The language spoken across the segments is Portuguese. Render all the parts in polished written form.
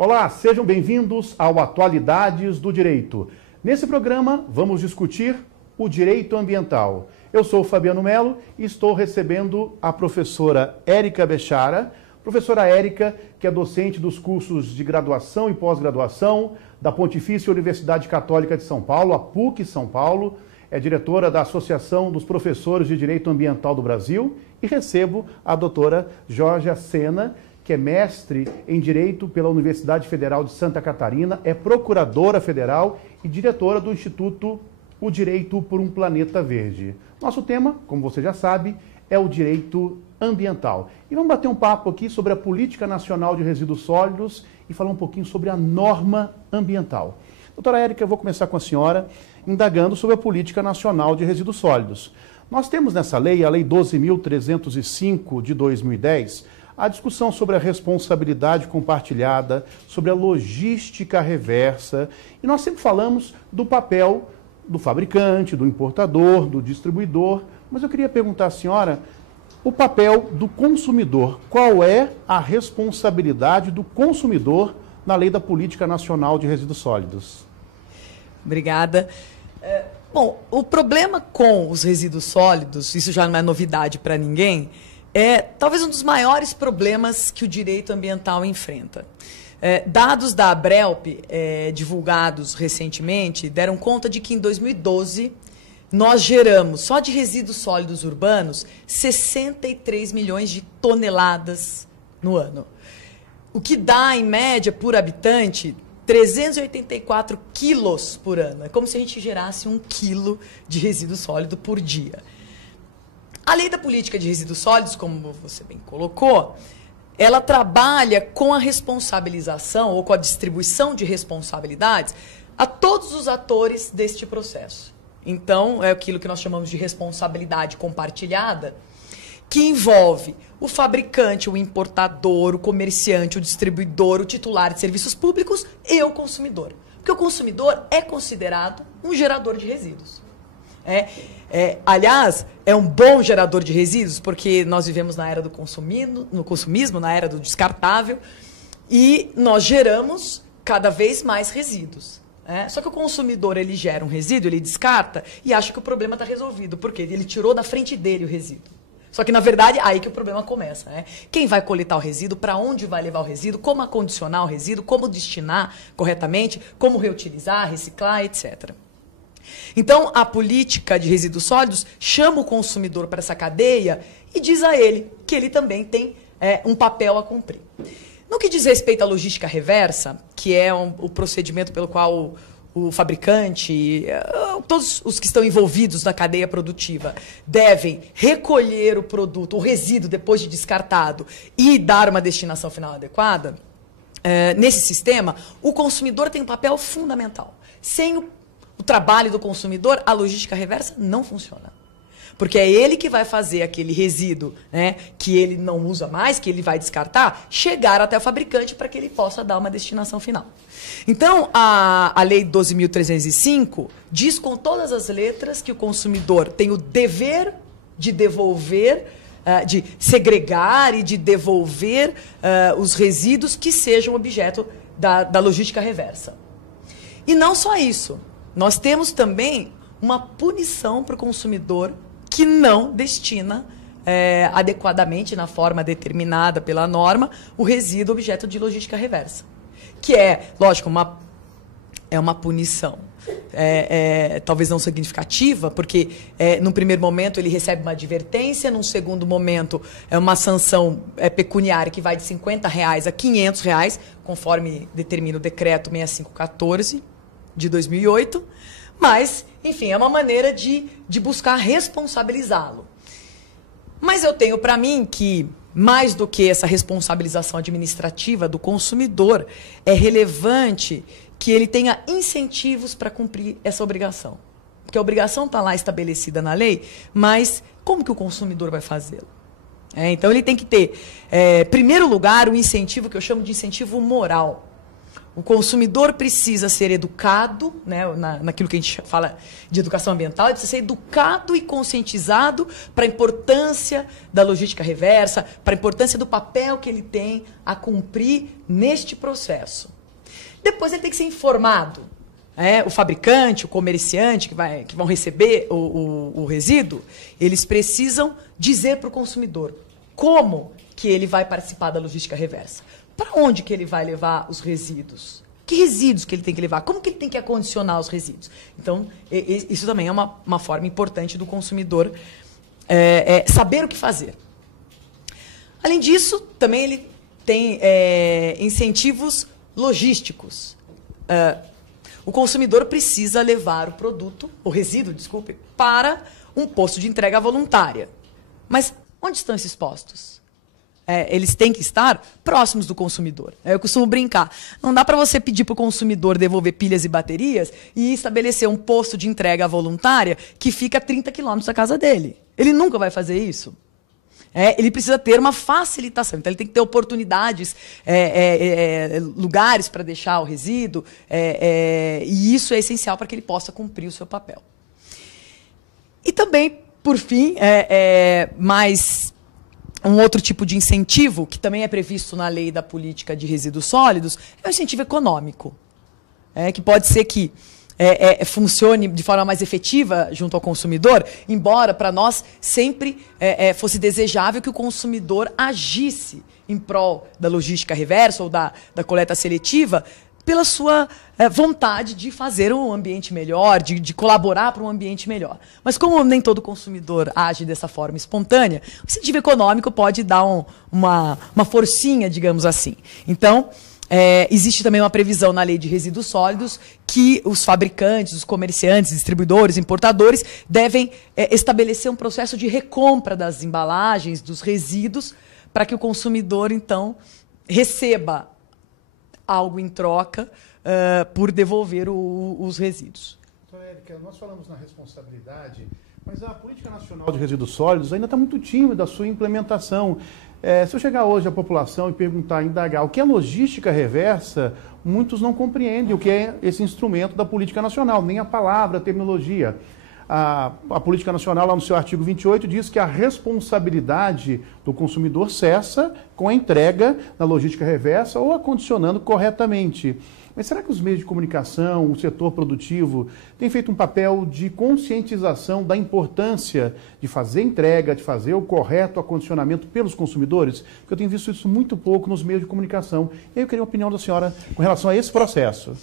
Olá, sejam bem-vindos ao Atualidades do Direito. Nesse programa, vamos discutir o direito ambiental. Eu sou o Fabiano Melo e estou recebendo a professora Érica Bechara. Professora Érica, que é docente dos cursos de graduação e pós-graduação da Pontifícia Universidade Católica de São Paulo, a PUC São Paulo, é diretora da Associação dos Professores de Direito Ambiental do Brasil, e recebo a doutora Georgia Sena, que é mestre em Direito pela Universidade Federal de Santa Catarina, é procuradora federal e diretora do Instituto O Direito por um Planeta Verde. Nosso tema, como você já sabe, é o direito ambiental. E vamos bater um papo aqui sobre a Política Nacional de Resíduos Sólidos e falar um pouquinho sobre a norma ambiental. Doutora Érica, eu vou começar com a senhora, indagando sobre a Política Nacional de Resíduos Sólidos. Nós temos nessa lei, a Lei 12.305 de 2010, a discussão sobre a responsabilidade compartilhada, sobre a logística reversa, e nós sempre falamos do papel do fabricante, do importador, do distribuidor, mas eu queria perguntar à senhora o papel do consumidor. Qual é a responsabilidade do consumidor na lei da Política Nacional de Resíduos Sólidos? Obrigada. Bom, o problema com os resíduos sólidos, isso já não é novidade para ninguém, é talvez um dos maiores problemas que o direito ambiental enfrenta. Dados da ABRELP, divulgados recentemente, deram conta de que em 2012 nós geramos, só de resíduos sólidos urbanos, 63 milhões de toneladas no ano. O que dá, em média, por habitante, 384 quilos por ano. É como se a gente gerasse 1 quilo de resíduo sólido por dia. A lei da política de resíduos sólidos, como você bem colocou, ela trabalha com a responsabilização ou com a distribuição de responsabilidades a todos os atores deste processo. Então, é aquilo que nós chamamos de responsabilidade compartilhada, que envolve o fabricante, o importador, o comerciante, o distribuidor, o titular de serviços públicos e o consumidor. Porque o consumidor é considerado um gerador de resíduos. Aliás, é um bom gerador de resíduos, porque nós vivemos na era do consumismo, na era do descartável, e nós geramos cada vez mais resíduos. Só que o consumidor, ele gera um resíduo, ele descarta e acha que o problema está resolvido, porque ele tirou da frente dele o resíduo. Só que, na verdade, aí que o problema começa. Quem vai coletar o resíduo, para onde vai levar o resíduo, como acondicionar o resíduo, como destinar corretamente, como reutilizar, reciclar, etc. Então, a política de resíduos sólidos chama o consumidor para essa cadeia e diz a ele que ele também tem um papel a cumprir. No que diz respeito à logística reversa, que é o procedimento pelo qual o fabricante, todos os que estão envolvidos na cadeia produtiva, devem recolher o produto, o resíduo, depois de descartado, e dar uma destinação final adequada, nesse sistema, o consumidor tem um papel fundamental. Sem o trabalho do consumidor, a logística reversa não funciona. Porque é ele que vai fazer aquele resíduo, que ele não usa mais, que ele vai descartar, chegar até o fabricante para que ele possa dar uma destinação final. Então, a Lei 12.305 diz com todas as letras que o consumidor tem o dever de devolver, de segregar e de devolver os resíduos que sejam objeto da logística reversa. E não só isso. Nós temos também uma punição para o consumidor que não destina adequadamente, na forma determinada pela norma, o resíduo objeto de logística reversa. Que é, lógico, uma punição. Talvez não significativa, porque num primeiro momento ele recebe uma advertência, num segundo momento é uma sanção pecuniária que vai de R$50 a R$500, conforme determina o decreto 6514 de 2008, mas, enfim, é uma maneira de buscar responsabilizá-lo. Mas eu tenho para mim que, mais do que essa responsabilização administrativa do consumidor, é relevante que ele tenha incentivos para cumprir essa obrigação. Porque a obrigação está lá estabelecida na lei, mas como que o consumidor vai fazê-lo? Então, ele tem que ter, em primeiro lugar, o incentivo que eu chamo de incentivo moral. O consumidor precisa ser educado, né, naquilo que a gente fala de educação ambiental, ele precisa ser educado e conscientizado para a importância da logística reversa, para a importância do papel que ele tem a cumprir neste processo. Depois ele tem que ser informado. O fabricante, o comerciante que vão receber o resíduo, eles precisam dizer para o consumidor como que ele vai participar da logística reversa. Para onde que ele vai levar os resíduos? Que resíduos que ele tem que levar? Como que ele tem que acondicionar os resíduos? Então, isso também é uma forma importante do consumidor saber o que fazer. Além disso, também ele tem incentivos logísticos. O consumidor precisa levar o resíduo, para um posto de entrega voluntária. Mas onde estão esses postos? Eles têm que estar próximos do consumidor. Eu costumo brincar. Não dá para você pedir para o consumidor devolver pilhas e baterias e estabelecer um posto de entrega voluntária que fica a 30 quilômetros da casa dele. Ele nunca vai fazer isso. Ele precisa ter uma facilitação. Então, ele tem que ter oportunidades, lugares para deixar o resíduo, e isso é essencial para que ele possa cumprir o seu papel. E também, por fim, mais um outro tipo de incentivo, que também é previsto na lei da política de resíduos sólidos, é o incentivo econômico, que pode ser que funcione de forma mais efetiva junto ao consumidor, embora para nós sempre fosse desejável que o consumidor agisse em prol da logística reversa ou da coleta seletiva pela sua vontade de fazer um ambiente melhor, de colaborar para um ambiente melhor. Mas como nem todo consumidor age dessa forma espontânea, o incentivo econômico pode dar uma forcinha, digamos assim. Então, existe também uma previsão na lei de resíduos sólidos que os fabricantes, os comerciantes, distribuidores, importadores devem estabelecer um processo de recompra das embalagens, dos resíduos, para que o consumidor, então, receba algo em troca por devolver os resíduos. Então, Érica, nós falamos na responsabilidade, mas a Política Nacional de Resíduos Sólidos ainda está muito tímida a sua implementação. Se eu chegar hoje à população e perguntar, indagar o que é logística reversa, muitos não compreendem o que é esse instrumento da Política Nacional, nem a palavra, a terminologia. A Política Nacional, lá no seu artigo 28, diz que a responsabilidade do consumidor cessa com a entrega na logística reversa ou acondicionando corretamente. Mas será que os meios de comunicação, o setor produtivo, têm feito um papel de conscientização da importância de fazer entrega, de fazer o correto acondicionamento pelos consumidores? Porque eu tenho visto isso muito pouco nos meios de comunicação. E aí eu queria a opinião da senhora com relação a esse processo.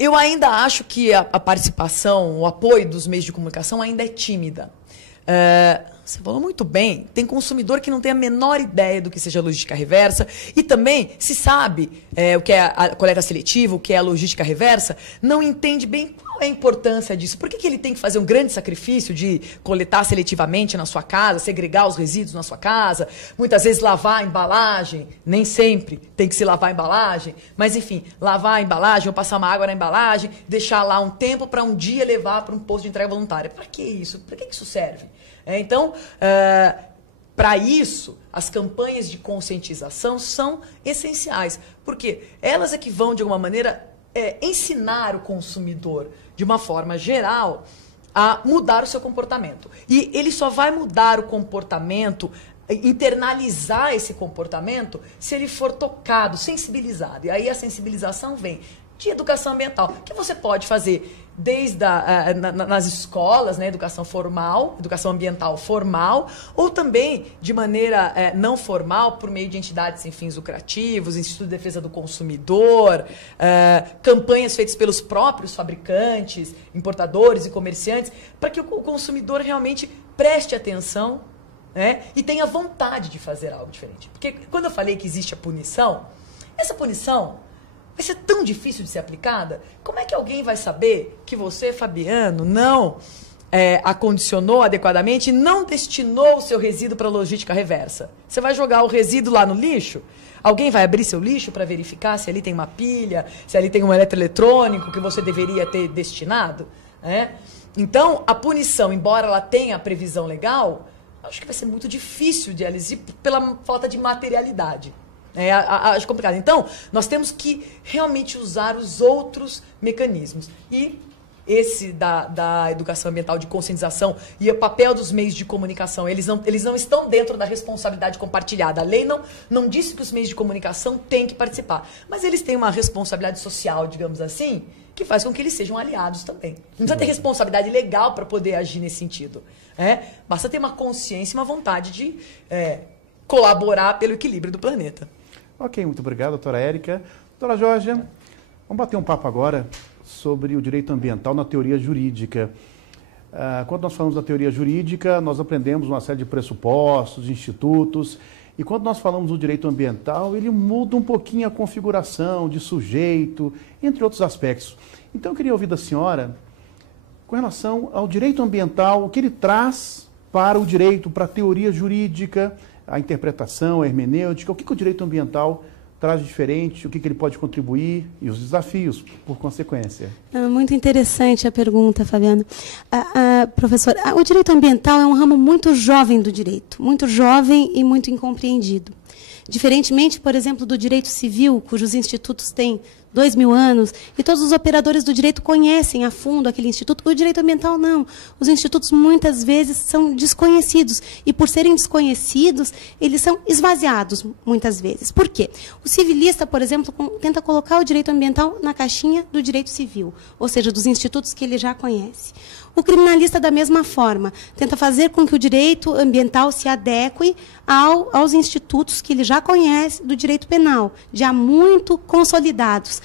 Eu ainda acho que a participação, o apoio dos meios de comunicação ainda é tímida. Você falou muito bem, tem consumidor que não tem a menor ideia do que seja logística reversa e também, se sabe o que é a coleta seletiva, o que é a logística reversa, não entende bem qual é a importância disso. Por que ele tem que fazer um grande sacrifício de coletar seletivamente na sua casa, segregar os resíduos na sua casa, muitas vezes lavar a embalagem, nem sempre tem que se lavar a embalagem, mas enfim, lavar a embalagem ou passar uma água na embalagem, deixar lá um tempo para um dia levar para um posto de entrega voluntária. Para que isso? Para que isso serve? Então, para isso, as campanhas de conscientização são essenciais, porque elas é que vão, de alguma maneira, ensinar o consumidor, de uma forma geral, a mudar o seu comportamento. E ele só vai mudar o comportamento, internalizar esse comportamento, se ele for tocado, sensibilizado. E aí a sensibilização vem de educação ambiental, que você pode fazer desde nas escolas, né, educação formal, educação ambiental formal, ou também de maneira não formal, por meio de entidades sem fins lucrativos, Instituto de Defesa do Consumidor, campanhas feitas pelos próprios fabricantes, importadores e comerciantes, para que o consumidor realmente preste atenção, né, e tenha vontade de fazer algo diferente. Porque quando eu falei que existe a punição, essa punição vai ser tão difícil de ser aplicada. Como é que alguém vai saber que você, Fabiano, não acondicionou adequadamente e não destinou o seu resíduo para a logística reversa? Você vai jogar o resíduo lá no lixo? Alguém vai abrir seu lixo para verificar se ali tem uma pilha, se ali tem um eletroeletrônico que você deveria ter destinado? Então, a punição, embora ela tenha a previsão legal, acho que vai ser muito difícil de ela existir pela falta de materialidade. Acho complicado. Então, nós temos que realmente usar os outros mecanismos. E esse da educação ambiental, de conscientização, e o papel dos meios de comunicação, eles não estão dentro da responsabilidade compartilhada. A lei não disse que os meios de comunicação têm que participar, mas eles têm uma responsabilidade social, digamos assim, que faz com que eles sejam aliados também. Não precisa ter responsabilidade legal para poder agir nesse sentido. Basta ter uma consciência e uma vontade de colaborar pelo equilíbrio do planeta. Ok, muito obrigado, doutora Érica. Doutora Georgia, vamos bater um papo agora sobre o direito ambiental na teoria jurídica. Quando nós falamos da teoria jurídica, nós aprendemos uma série de pressupostos, institutos, e quando nós falamos do direito ambiental, ele muda um pouquinho a configuração de sujeito, entre outros aspectos. Então, eu queria ouvir da senhora, com relação ao direito ambiental, o que ele traz para o direito, para a teoria jurídica, a interpretação, a hermenêutica, o que o direito ambiental traz de diferente, o que ele pode contribuir e os desafios, por consequência. Muito interessante a pergunta, Fabiano. Professor, o direito ambiental é um ramo muito jovem do direito, muito jovem e muito incompreendido. Diferentemente, por exemplo, do direito civil, cujos institutos têm 2.000 anos, e todos os operadores do direito conhecem a fundo aquele instituto, o direito ambiental não. Os institutos, muitas vezes, são desconhecidos, e por serem desconhecidos, eles são esvaziados, muitas vezes. Por quê? O civilista, por exemplo, tenta colocar o direito ambiental na caixinha do direito civil, ou seja, dos institutos que ele já conhece. O criminalista, da mesma forma, tenta fazer com que o direito ambiental se adeque aos institutos que ele já conhece do direito penal, já muito consolidados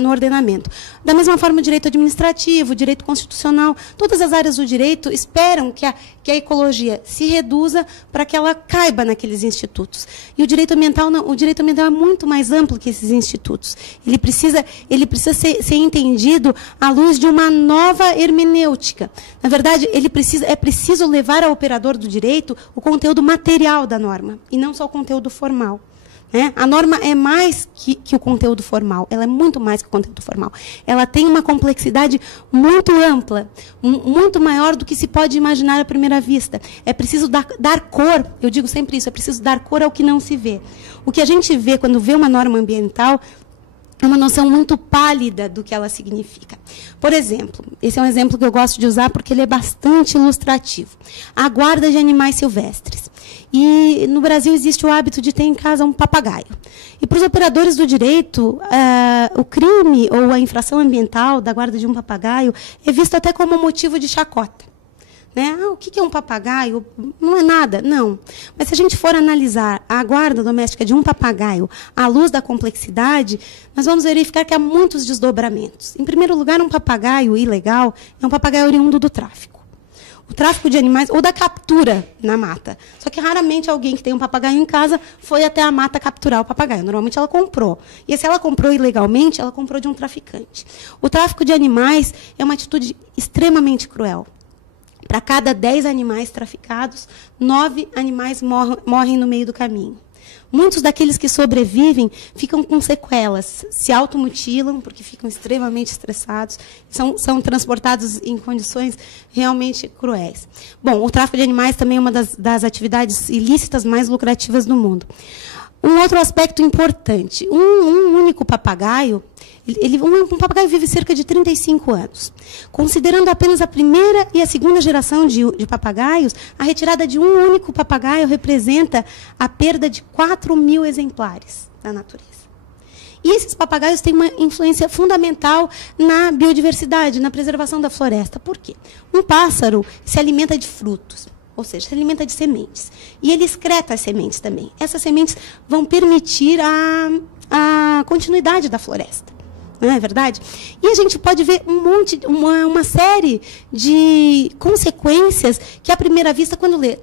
no ordenamento. Da mesma forma, o direito administrativo, o direito constitucional, todas as áreas do direito esperam que a ecologia se reduza para que ela caiba naqueles institutos. E o direito ambiental não, o direito ambiental é muito mais amplo que esses institutos. Ele precisa ser entendido à luz de uma nova hermenêutica. Na verdade, é preciso levar ao operador do direito o conteúdo material da norma, e não só o conteúdo formal. A norma é mais que o conteúdo formal, ela é muito mais que o conteúdo formal. Ela tem uma complexidade muito ampla, muito maior do que se pode imaginar à primeira vista. É preciso dar cor, eu digo sempre isso, é preciso dar cor ao que não se vê. O que a gente vê quando vê uma norma ambiental é uma noção muito pálida do que ela significa. Por exemplo, esse é um exemplo que eu gosto de usar porque ele é bastante ilustrativo. A guarda de animais silvestres. E no Brasil existe o hábito de ter em casa um papagaio. E para os operadores do direito, o crime ou a infração ambiental da guarda de um papagaio é visto até como motivo de chacota. O que é um papagaio? Não é nada, não. Mas se a gente for analisar a guarda doméstica de um papagaio à luz da complexidade, nós vamos verificar que há muitos desdobramentos. Em primeiro lugar, um papagaio ilegal é um papagaio oriundo do tráfico. O tráfico de animais ou da captura na mata. Só que raramente alguém que tem um papagaio em casa foi até a mata capturar o papagaio. Normalmente ela comprou. E se ela comprou ilegalmente, ela comprou de um traficante. O tráfico de animais é uma atitude extremamente cruel. Para cada 10 animais traficados, 9 animais morrem no meio do caminho. Muitos daqueles que sobrevivem ficam com sequelas, se automutilam, porque ficam extremamente estressados, são transportados em condições realmente cruéis. Bom, o tráfico de animais também é uma das atividades ilícitas mais lucrativas do mundo. Um outro aspecto importante, um único papagaio, um papagaio vive cerca de 35 anos. Considerando apenas a primeira e a segunda geração de papagaios, a retirada de um único papagaio representa a perda de 4.000 exemplares da natureza. E esses papagaios têm uma influência fundamental na biodiversidade, na preservação da floresta. Por quê? Um pássaro se alimenta de frutos, ou seja, se alimenta de sementes. E ele excreta as sementes também. Essas sementes vão permitir a continuidade da floresta. Não é verdade? E a gente pode ver uma série de consequências que, à primeira vista, quando lê,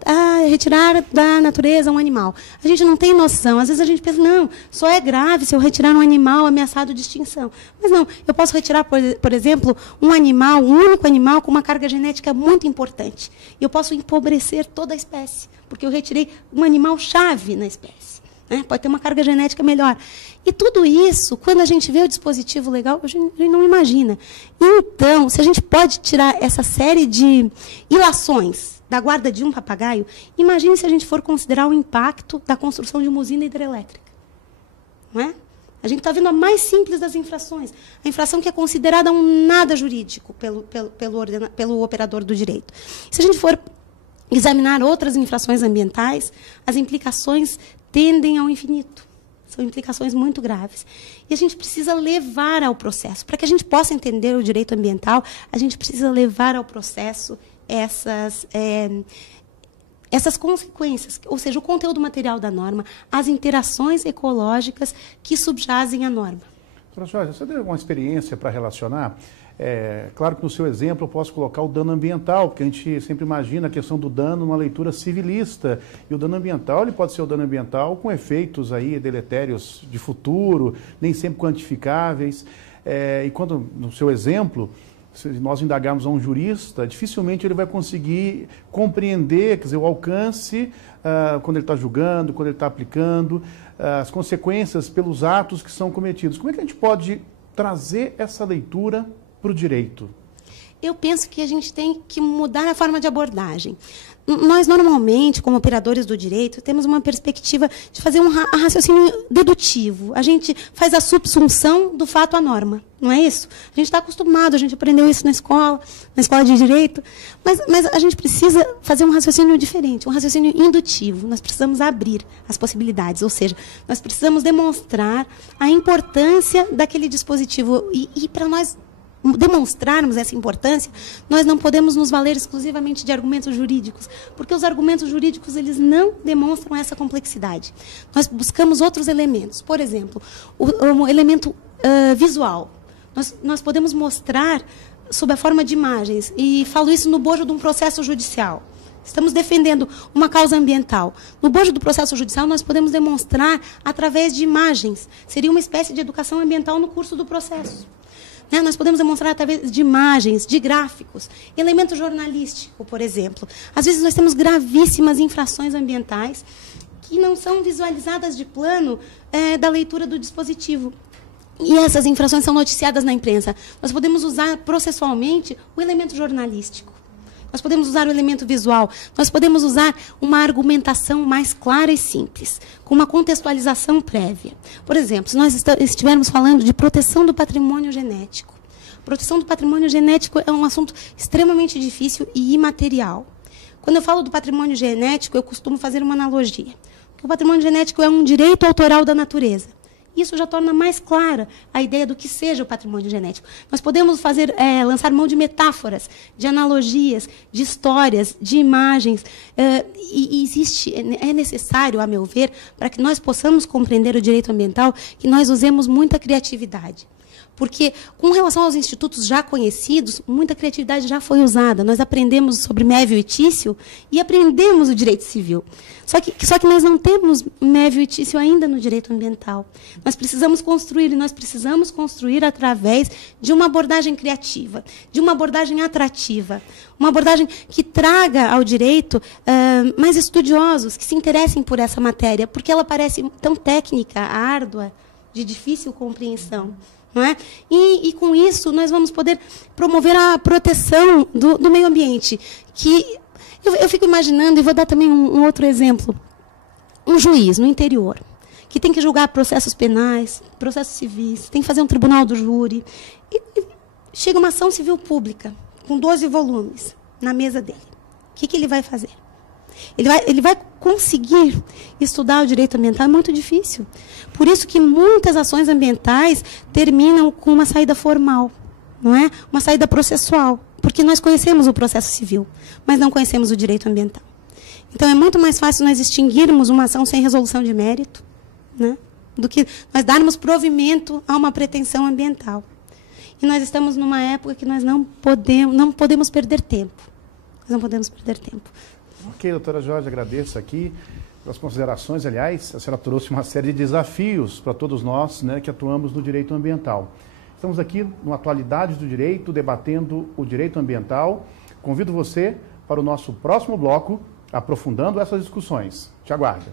retirar da natureza um animal. A gente não tem noção. Às vezes a gente pensa, não, só é grave se eu retirar um animal ameaçado de extinção. Mas não, eu posso retirar, por exemplo, um único animal com uma carga genética muito importante. E eu posso empobrecer toda a espécie, porque eu retirei um animal-chave na espécie. Pode ter uma carga genética melhor. E tudo isso, quando a gente vê o dispositivo legal, a gente não imagina. Então, se a gente pode tirar essa série de ilações da guarda de um papagaio, imagine se a gente for considerar o impacto da construção de uma usina hidrelétrica. não é? A gente está vendo a mais simples das infrações, a infração que é considerada um nada jurídico pelo operador do direito. Se a gente for examinar outras infrações ambientais, as implicações tendem ao infinito. São implicações muito graves. E a gente precisa levar ao processo. Para que a gente possa entender o direito ambiental, a gente precisa levar ao processo essas consequências, ou seja, o conteúdo material da norma, as interações ecológicas que subjazem a norma. Doutora Jorge, você tem alguma experiência para relacionar? Claro que no seu exemplo eu posso colocar o dano ambiental, porque a gente sempre imagina a questão do dano numa leitura civilista. E o dano ambiental, ele pode ser o dano ambiental com efeitos aí deletérios de futuro, nem sempre quantificáveis. E quando, no seu exemplo, se nós indagarmos a um jurista, dificilmente ele vai conseguir compreender, quer dizer, o alcance quando ele está julgando, quando ele está aplicando, as consequências pelos atos que são cometidos. Como é que a gente pode trazer essa leitura para o direito? Eu penso que a gente tem que mudar a forma de abordagem. Nós, normalmente, como operadores do direito, temos uma perspectiva de fazer um raciocínio dedutivo. A gente faz a subsunção do fato à norma, não é isso? A gente está acostumado, a gente aprendeu isso na escola de direito, mas a gente precisa fazer um raciocínio diferente, um raciocínio indutivo. Nós precisamos abrir as possibilidades, ou seja, nós precisamos demonstrar a importância daquele dispositivo. E para nós demonstrarmos essa importância, nós não podemos nos valer exclusivamente de argumentos jurídicos, porque os argumentos jurídicos eles não demonstram essa complexidade. Nós buscamos outros elementos. Por exemplo, o elemento visual. Nós podemos mostrar sob a forma de imagens, e falo isso no bojo de um processo judicial. Estamos defendendo uma causa ambiental. No bojo do processo judicial, nós podemos demonstrar através de imagens. Seria uma espécie de educação ambiental no curso do processo. Nós podemos demonstrar através de imagens, de gráficos, elemento jornalístico, por exemplo. Às vezes nós temos gravíssimas infrações ambientais que não são visualizadas de plano da leitura do dispositivo. E essas infrações são noticiadas na imprensa. Nós podemos usar processualmente o elemento jornalístico. Nós podemos usar o elemento visual, nós podemos usar uma argumentação mais clara e simples, com uma contextualização prévia. Por exemplo, se nós estivermos falando de proteção do patrimônio genético. Proteção do patrimônio genético é um assunto extremamente difícil e imaterial. Quando eu falo do patrimônio genético, eu costumo fazer uma analogia. Porque o patrimônio genético é um direito autoral da natureza. Isso já torna mais clara a ideia do que seja o patrimônio genético. Nós podemos lançar mão de metáforas, de analogias, de histórias, de imagens. É necessário, a meu ver, para que nós possamos compreender o direito ambiental, que nós usemos muita criatividade. Porque, com relação aos institutos já conhecidos, muita criatividade já foi usada. Nós aprendemos sobre Mévio e Tício e aprendemos o direito civil. Só que nós não temos Mévio e Tício ainda no direito ambiental. Nós precisamos construir, e nós precisamos construir através de uma abordagem criativa, de uma abordagem atrativa, uma abordagem que traga ao direito mais estudiosos, que se interessem por essa matéria, porque ela parece tão técnica, árdua, de difícil compreensão. Não é? E com isso nós vamos poder promover a proteção do meio ambiente. Que eu fico imaginando, e vou dar também um outro exemplo, um juiz no interior, que tem que julgar processos penais, processos civis, tem que fazer um tribunal do júri, e chega uma ação civil pública, com 12 volumes, na mesa dele. O que ele vai fazer? Ele vai conseguir estudar o direito ambiental, é muito difícil. Por isso que muitas ações ambientais terminam com uma saída formal, não é? Uma saída processual, porque nós conhecemos o processo civil, mas não conhecemos o direito ambiental. Então, é muito mais fácil nós extinguirmos uma ação sem resolução de mérito, né, do que nós darmos provimento a uma pretensão ambiental. E nós estamos numa época que nós não podemos perder tempo. Nós não podemos perder tempo. Ok, doutora Jorge, agradeço aqui pelas considerações. Aliás, a senhora trouxe uma série de desafios para todos nós, né, que atuamos no direito ambiental. Estamos aqui no Atualidades do Direito, debatendo o direito ambiental. Convido você para o nosso próximo bloco, aprofundando essas discussões. Te aguardo.